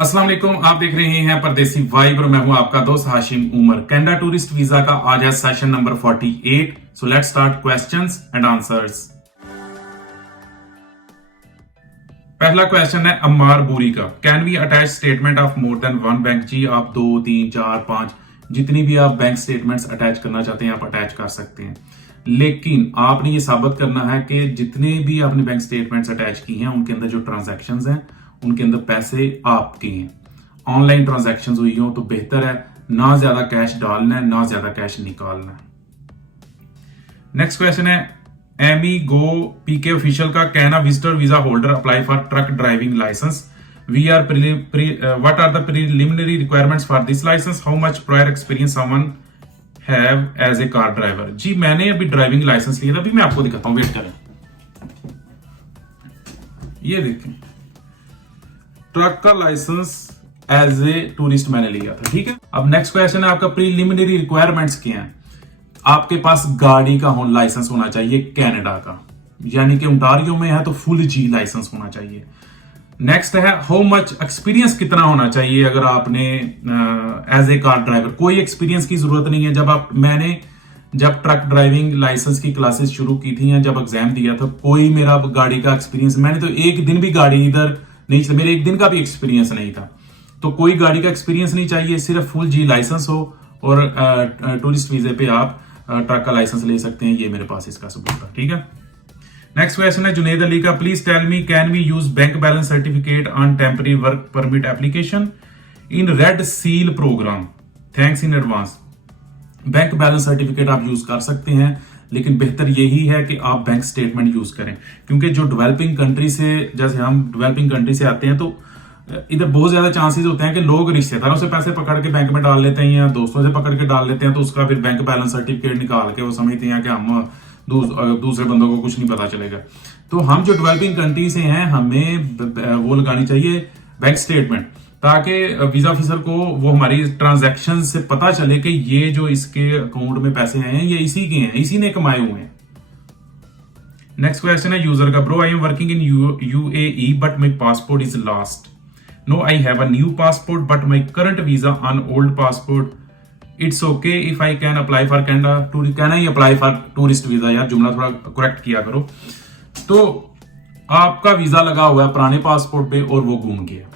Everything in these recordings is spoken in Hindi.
अस्सलाम वालेकुम, आप देख रहे हैं परदेसी वाइब और मैं हूं आपका दोस्त Hashim Umar. Canada tourist visa का आज है session number 48। So let's start questions and answers. पहला क्वेश्चन है अम्मार बूरी का, can we attach statement of more than one bank? जी, आप 2, 3, 4, 5 जितनी भी आप बैंक स्टेटमेंट्स अटैच करना चाहते हैं आप अटैच कर सकते हैं, लेकिन आपने ये साबित करना है कि जितने भी आपने बैंक स्टेटमेंट्स अटैच की हैं उनके अंदर जो ट्रांजैक्शंस हैं उनके अंदर पैसे आपके हैं, ऑनलाइन ट्रांजैक्शंस हुई हो तो बेहतर है, ना ज्यादा कैश डालना है ना ज्यादा कैश निकालना है। नेक्स्ट क्वेश्चन है एमी गो पीके ऑफिशियल का, can a visitor visa holder apply for truck driving licence? We are what are the preliminary requirements for this licence? How much prior experience someone have as a car driver? जी, मैंने अभी ड्राइविंग लाइसेंस लिया था, अभी मैं आपको दिखाता हूं, वेट करें। ये देखें, ट्रक का लाइसेंस एज ए टूरिस्ट मैंने लिया था, ठीक है। अब नेक्स्ट क्वेश्चन है आपका प्रीलिमिनरी रिक्वायरमेंट्स क्या हैं? आपके पास गाड़ी का लाइसेंस होना चाहिए कनाडा का, यानी कि ओंटारियो में है तो फुल जी लाइसेंस होना चाहिए। नेक्स्ट है हाउ मच एक्सपीरियंस कितना होना चाहिए अगर आपने एज ए कार ड्राइवर? कोई एक्सपीरियंस की जरूरत नहीं है। जब ट्रक ड्राइविंग लाइसेंस की क्लासेस शुरू की थी या जब एग्जाम दिया था, कोई मेरा गाड़ी का एक्सपीरियंस, मैंने तो एक दिन भी गाड़ी इधर नहीं चला, मेरे एक दिन का भी एक्सपीरियंस नहीं था, तो कोई गाड़ी का एक्सपीरियंस नहीं चाहिए, सिर्फ फुल जी लाइसेंस हो और टूरिस्ट वीजे पे आप ट्रक का लाइसेंस ले सकते हैं। ये मेरे पास इसका सबूत है, ठीक है। नेक्स्ट क्वेश्चन है जुनेद अली का, please tell me can we use bank balance certificate on temporary work permit application in red seal program? Thanks in advance. Bank balance certificate आप यूज कर सकते हैं, लेकिन बेहतर यही है कि आप बैंक स्टेटमेंट यूज करें, क्योंकि जो डेवलपिंग कंट्री से, जैसे हम डेवलपिंग कंट्री से आते हैं तो इधर बहुत ज्यादा चांसेस होते हैं कि लोग रिश्तेदारों से पैसे पकड़ के बैंक में डाल लेते हैं या दोस्तों से पकड़ के डाल लेते हैं, तो उसका फिर बैंक बैलेंस सर्टिफिकेट निकाल के वो समझते हैं कि हम दूसरे बंदों को कुछ नहीं पता चलेगा। तो हम जो डेवलपिंग कंट्री से हैं हमें वो लगानी चाहिए बैंक स्टेटमेंट, ताकि वीजा ऑफिसर को वो हमारी ट्रांजैक्शन से पता चले कि ये जो इसके अकाउंट में पैसे आए हैं ये इसी के हैं, इसी ने कमाए हुए हैं। नेक्स्ट क्वेश्चन है यूजर का, bro I am working in UAE but my passport is lost. No, I have a new passport but my current visa on old passport. It's okay if I can apply for Canada tourist? Can I apply for tourist visa? यार जुमला थोड़ा करेक्ट किया करो। तो आपका वीजा लगा हुआ है पुराने पासपोर्ट पे और वो गुम गया,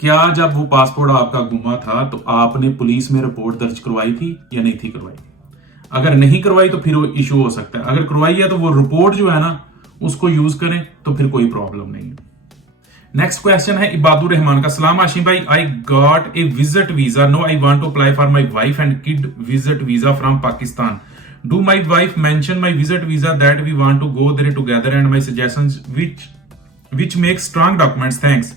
क्या जब वो पासपोर्ट आपका गुमा था तो आपने पुलिस में रिपोर्ट दर्ज करवाई थी या नहीं थी करवाई? अगर नहीं करवाई तो फिर वो इशू हो सकता है, अगर करवाई है तो वो रिपोर्ट जो है ना उसको यूज करें तो फिर कोई प्रॉब्लम नहीं है। नेक्स्ट क्वेश्चन है इबादुर रहमान का, सलाम आशिम भाई, I got a visit visa, no I want to apply for my wife and kid visit visa from Pakistan. Do my wife mention my visit visa that we want to go there together and my suggestions which make strong documents? Thanks.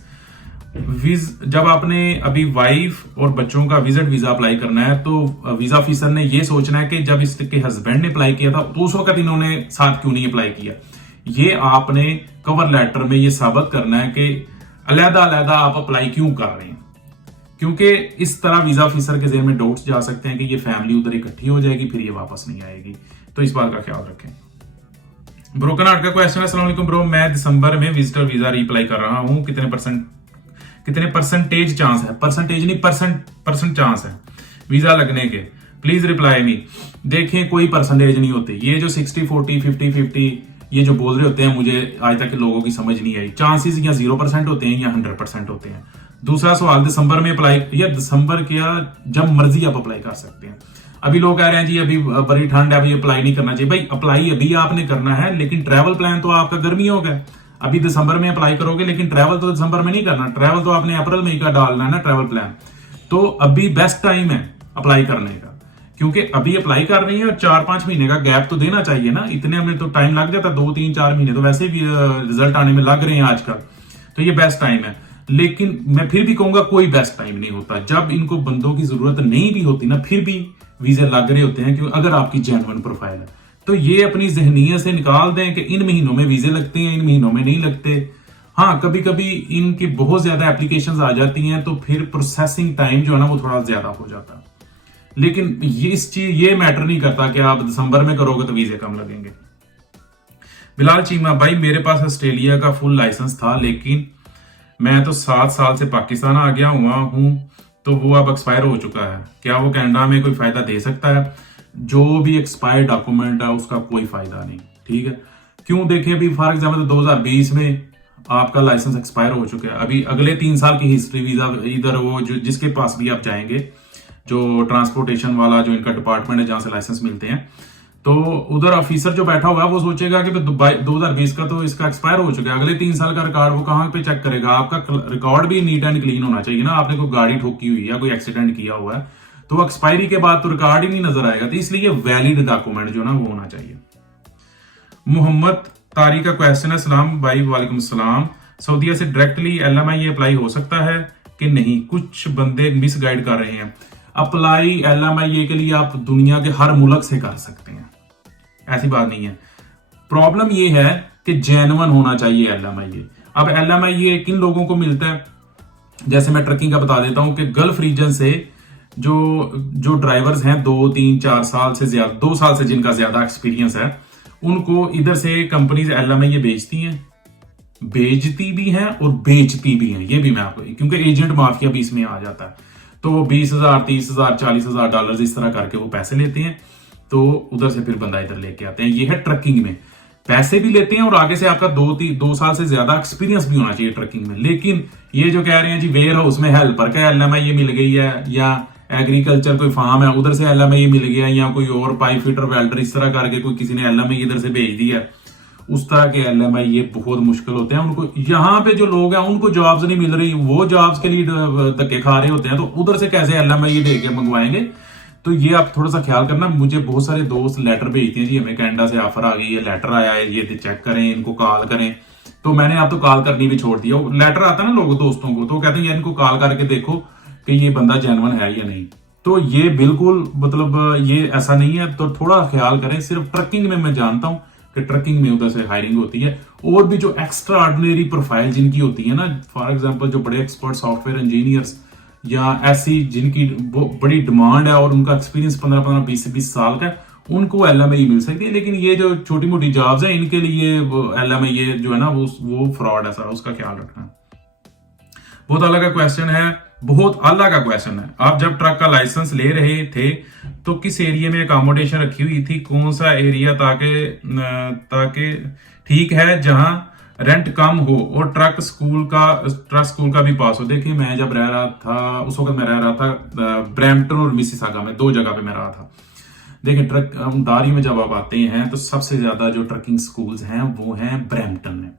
जब आपने अभी वाइफ और बच्चों का विजिट वीजा अप्लाई करना है तो वीजा ऑफिसर ने ये सोचना है कि जब इसके हस्बैंड ने अप्लाई किया था तो उस वक्त इन्होंने साथ क्यों नहीं अप्लाई किया। ये आपने कवर लेटर में ये साबित करना है कि अलहदा अलहदा आप अप्लाई क्यों कर रहे हैं, क्योंकि इस तरह वीजा ऑफिसर के ज़हन में डाउट्स जा सकते हैं कि ये फैमिली उधर इकट्ठी हो जाएगी फिर ये वापस नहीं आएगी, तो इस बात का ख्याल रखें। ब्रोकन आर्ट का क्वेश्चन है, अस्सलाम वालेकुम ब्रो, मैं दिसंबर में विजिटर वीजा रीअप्लाई कर रहा हूं, कितने परसेंटेज चांस है? परसेंटेज नहीं, परसेंट चांस है वीजा लगने के? Please reply me. देखें, कोई परसेंटेज नहीं होते, ये जो 60-40 50-50 ये जो बोल रहे होते हैं मुझे आज तक लोगों की समझ नहीं आई। चांसेस या 0% होते हैं या 100% होते हैं। दूसरा सवाल, दिसंबर में अप्लाई, या दिसंबर क्या जब मर्जी आप अप्लाई कर सकते हैं। अभी लोग कह रहे हैं जी अभी बड़ी ठंड है अभी अप्लाई नहीं करना चाहिए। भाई अप्लाई अभी आपने करना है, लेकिन ट्रैवल प्लान तो आपका गर्मियों का है। अभी दिसंबर में अप्लाई करोगे लेकिन ट्रैवल तो दिसंबर में नहीं करना, ट्रैवल तो आपने अप्रैल मई का डालना है ना ट्रैवल प्लान। तो अभी बेस्ट टाइम है अप्लाई करने का, क्योंकि अभी अप्लाई कर रही है और 4-5 महीने का गैप तो देना चाहिए ना, इतने में तो टाइम लग जाता है, 2-3-4 महीने तो वैसे भी रिजल्ट आने में लग रहे हैं आजकल, तो ये बेस्ट टाइम है। लेकिन मैं फिर भी कहूंगा कोई बेस्ट टाइम नहीं होता, जब इनको बंदों की जरूरत नहीं भी होती ना फिर भी वीजे लग रहे होते हैं, क्योंकि अगर आपकी जेन्युइन प्रोफाइल है तो ये अपनी जहनीयत से निकाल दें कि इन महीनों में वीजे लगते हैं इन महीनों में नहीं लगते। हाँ, कभी कभी इनकी बहुत ज्यादा एप्लीकेशंस आ जाती हैं तो फिर प्रोसेसिंग टाइम जो है ना वो थोड़ा ज्यादा हो जाता है, लेकिन ये मैटर नहीं करता कि आप दिसंबर में करोगे तो वीजे कम लगेंगे। बिलाल चीमा भाई, मेरे पास ऑस्ट्रेलिया का फुल लाइसेंस था लेकिन मैं तो 7 साल से पाकिस्तान आ गया हुआ हूँ, तो वो अब एक्सपायर हो चुका है, क्या वो कनाडा में कोई फायदा दे सकता है? जो भी एक्सपायर्ड डॉक्यूमेंट है उसका कोई फायदा नहीं, ठीक है। क्यों? देखिए अभी फॉर एग्जाम्पल 2020 में आपका लाइसेंस एक्सपायर हो चुका है, अभी अगले 3 साल की हिस्ट्री वीजा इधर वो जो जिसके पास भी आप जाएंगे, जो ट्रांसपोर्टेशन वाला जो इनका डिपार्टमेंट है जहां से लाइसेंस मिलते हैं, तो उधर ऑफिसर जो बैठा हुआ है वो सोचेगा कि 2020 का तो इसका एक्सपायर हो चुका है, अगले 3 साल का रिकॉर्ड वो कहां पे चेक करेगा? आपका रिकॉर्ड भी नीट एंड क्लीन होना चाहिए ना, आपने कोई गाड़ी ठोकी हुई है, कोई एक्सीडेंट किया हुआ है, तो एक्सपायरी के बाद तो रिकॉर्ड ही नहीं नजर आएगा। तो इसलिए वैलिड डॉक्यूमेंट जो ना वो होना चाहिए। मोहम्मद तारी का क्वेश्चन है, सलाम भाई, वालेकुम सलाम, सऊदीया से डायरेक्टली LMIA अप्लाई हो सकता है कि नहीं? कुछ बंदे मिस गाइड कर रहे हैं। अप्लाई LMIA के लिए आप दुनिया के हर मुल्क से कर सकते हैं, ऐसी बात नहीं है। प्रॉब्लम ये है कि जेन्युइन होना चाहिए LMIA। अब LMIA किन लोगों को मिलता है? जैसे मैं ट्रकिंग का बता देता हूं कि गल्फ रीजन से जो ड्राइवर्स हैं 2, 3, 4 साल से ज्यादा, 2 साल से जिनका ज्यादा एक्सपीरियंस है, उनको इधर से कंपनीज LMIA बेचती भी हैं और बेचती भी हैं, ये भी मैं आपको, क्योंकि एजेंट माफिया भी इसमें आ जाता है, तो वो 20,000, 30,000, $40,000 इस तरह करके वो पैसे लेते हैं, तो उधर से फिर बंदा इधर लेके आते हैं। ये है ट्रकिंग में, पैसे भी लेते हैं और आगे से आपका 2 साल से ज्यादा एक्सपीरियंस भी होना चाहिए ट्रकिंग में। लेकिन ये जो कह रहे हैं जी वेयर हाउस में हेल्पर का LMIA मिल गई है, या एग्रीकल्चर कोई फार्म है उधर से LMIA मिल गया, या कोई और पाइप फिटर वेल्डर इस तरह करके कोई किसी ने LMIA इधर से भेज दिया, उस तरह के LMIA बहुत मुश्किल होते हैं उनको। यहाँ पे जो लोग हैं उनको जॉब्स नहीं मिल रही, वो जॉब्स के लिए धक्के खा रहे होते हैं, तो उधर से कैसे LMIA दे के मंगवाएंगे? तो ये आप थोड़ा सा ख्याल करना। मुझे बहुत सारे दोस्त लेटर भेजते हैं जी हमें कनाडा से ऑफर आ गई है, लेटर आया है, ये चेक करें, इनको कॉल करें, तो मैंने अब तो कॉल करनी भी छोड़ दिया। लेटर आता है ना लोग दोस्तों को, तो कहते हैं इनको कॉल करके देखो कि ये बंदा जेन्युइन है या नहीं। तो ये बिल्कुल मतलब ये ऐसा नहीं है, तो थोड़ा ख्याल करें। सिर्फ ट्रकिंग में मैं जानता हूं कि ट्रकिंग में उधर से हायरिंग होती है, और भी जो एक्स्ट्रा ऑर्डिनरी प्रोफाइल जिनकी होती है ना, फॉर एग्जांपल जो बड़े एक्सपर्ट सॉफ्टवेयर इंजीनियर्स या ऐसी जिनकी बड़ी डिमांड है और उनका एक्सपीरियंस 15-15, 20-20 साल का है, उनको LMIA मिल सकती है। लेकिन ये जो छोटी मोटी जॉब्स हैं इनके लिए LMIA जो है ना वो फ्रॉड है सारा, उसका ख्याल रखना। बहुत अलग का क्वेश्चन है, बहुत अलग का क्वेश्चन है। आप जब ट्रक का लाइसेंस ले रहे थे तो किस एरिया में अकोमोडेशन रखी हुई थी? कौन सा एरिया ताकि ठीक है जहां रेंट कम हो और ट्रक स्कूल का भी पास हो? देखिए मैं जब रह रहा था उस वक्त मैं रह रहा था ब्रैम्पटन और मिसिसागा में, 2 जगह पे मैं रहा था। देखिए ट्रक दारी में जब आप आते हैं तो सबसे ज्यादा जो ट्रकिंग स्कूल्स हैं वो हैं ब्रैम्पटन में,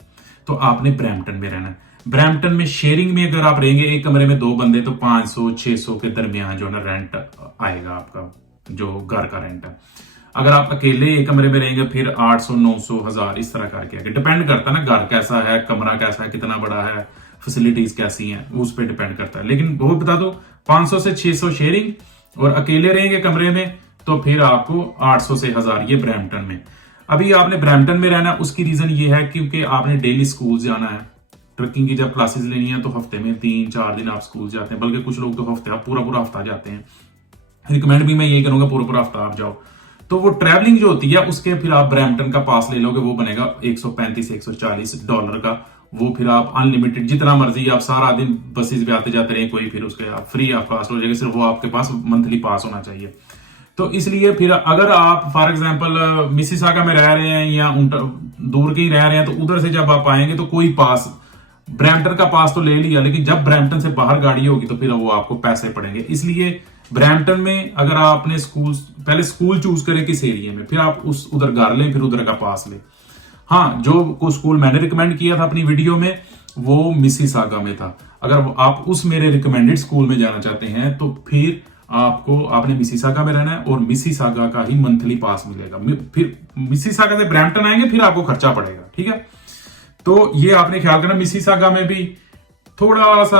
तो आपने ब्रैम्पटन में रहना है। ब्रैम्पटन में शेयरिंग में अगर आप रहेंगे एक कमरे में 2 बंदे, तो 500-600 के दरमियान जो है ना रेंट आएगा आपका, जो घर का रेंट है। अगर आप अकेले एक कमरे में रहेंगे फिर 800, 900, 1000 इस तरह करके आगे डिपेंड करता है ना, घर कैसा है, कमरा कैसा है, कितना बड़ा है, फैसिलिटीज कैसी हैं, उस पर डिपेंड करता है। लेकिन वो बता दो 500 से 600 शेयरिंग, और अकेले रहेंगे कमरे में तो फिर आपको 800 से 1000, ये ब्रैम्पटन में। अभी आपने ब्रैम्पटन में रहना, उसकी रीजन ये है क्योंकि आपने डेली स्कूल जाना है। ट्रकिंग की जब क्लासेस लेनी है तो हफ्ते में 3-4 दिन आप स्कूल जाते हैं, बल्कि कुछ लोग तो हफ्ते पूरा हफ्ता जाते हैं। रिकमेंड भी मैं ये करूंगा पूरा हफ्ता आप जाओ। तो वो ट्रैवलिंग जो होती है उसके फिर आप ब्रैम्पटन का पास ले लोगे, वो बनेगा $135-140 का। वो फिर आप अनलिमिटेड जितना मर्जी आप सारा दिन बसेस पे आते जाते रहे, कोई फिर उसके आप फ्री ऑफ कॉस्ट हो जाएगा, सिर्फ वो आपके पास मंथली पास होना चाहिए। तो इसलिए फिर अगर आप फॉर एग्जांपल मिसिसागा में रह रहे हैं या दूर के ही रह रहे हैं, तो उधर से जब आप आएंगे तो कोई पास, ब्रैम्पटन का पास तो ले लिया, लेकिन जब ब्रैम्पटन से बाहर गाड़ी होगी तो फिर वो आपको पैसे पड़ेंगे। इसलिए ब्रैम्पटन में अगर आपने पहले स्कूल चूज करें किस एरिया में, फिर आप उधर घर लें, फिर उधर का पास लें। हाँ, जो स्कूल मैंने रिकमेंड किया था अपनी वीडियो में वो मिसिसागा में था। अगर आप उस मेरे रिकमेंडेड स्कूल में जाना चाहते हैं तो फिर आपने मिसिसागा में रहना है और मिसिसागा का ही मंथली पास मिलेगा। फिर मिसिसागा से ब्रैम्पटन आएंगे फिर आपको खर्चा पड़ेगा, ठीक है। तो ये आपने ख्याल करना। मिसिसागा में भी थोड़ा सा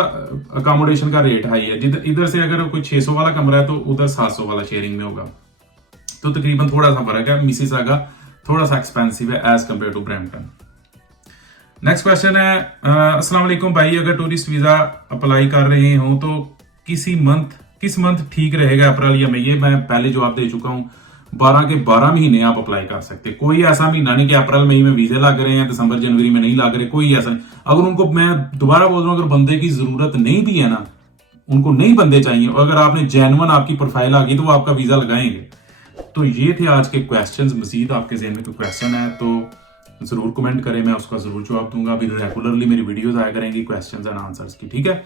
अकोमोडेशन का रेट हाई है, इधर से अगर कोई 600 वाला कमरा है तो उधर 700 वाला शेयरिंग में होगा, तो तकरीबन थोड़ा सा फर्क है। मिसिसागा थोड़ा सा एक्सपेंसिव है as compare to Brampton. Next question है, अस्सलाम वालेकुम भाई, अगर टूरिस्ट वीजा अप्लाई कर रहे हो तो किस मंथ ठीक रहेगा, अप्रैल या मई? ये मैं पहले जवाब दे चुका हूं। 12 के 12 महीने आप अप्लाई कर सकते। कोई ऐसा महीना नहीं कि अप्रैल मई में वीजे लग रहे हैं, दिसंबर जनवरी में नहीं लग रहे, कोई ऐसा नहीं। अगर उनको, मैं दोबारा बोल रहा हूं, अगर बंदे की जरूरत नहीं भी है ना, उनको नहीं बंदे चाहिए, और अगर आपने जेन्युइन आपकी प्रोफाइल आ गई तो वो आपका वीजा लगाएंगे। तो ये थे आज के क्वेश्चंस। मजीद आपके जहन में कोई क्वेश्चन है तो जरूर कमेंट करें, मैं उसका जरूर जवाब दूंगा। अभी रेगुलरली मेरी वीडियोस आया करेंगी क्वेश्चंस एंड आंसर्स की, ठीक है।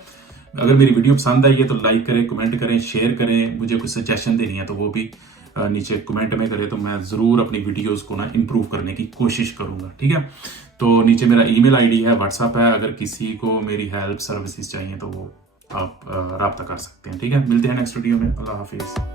अगर मेरी वीडियो पसंद आई है तो लाइक करें, कमेंट करें, शेयर करें। मुझे कुछ सजेशन देनी है तो वो भी नीचे कमेंट में करें, तो मैं जरूर अपनी वीडियोस को ना इंप्रूव करने की कोशिश करूंगा, ठीक है। तो नीचे मेरा ईमेल आईडी है, व्हाट्सअप है, अगर किसी को मेरी हेल्प सर्विसेज चाहिए तो वो आप रब्ता कर सकते हैं, ठीक है। मिलते हैं नेक्स्ट वीडियो में। अल्लाह हाफिज।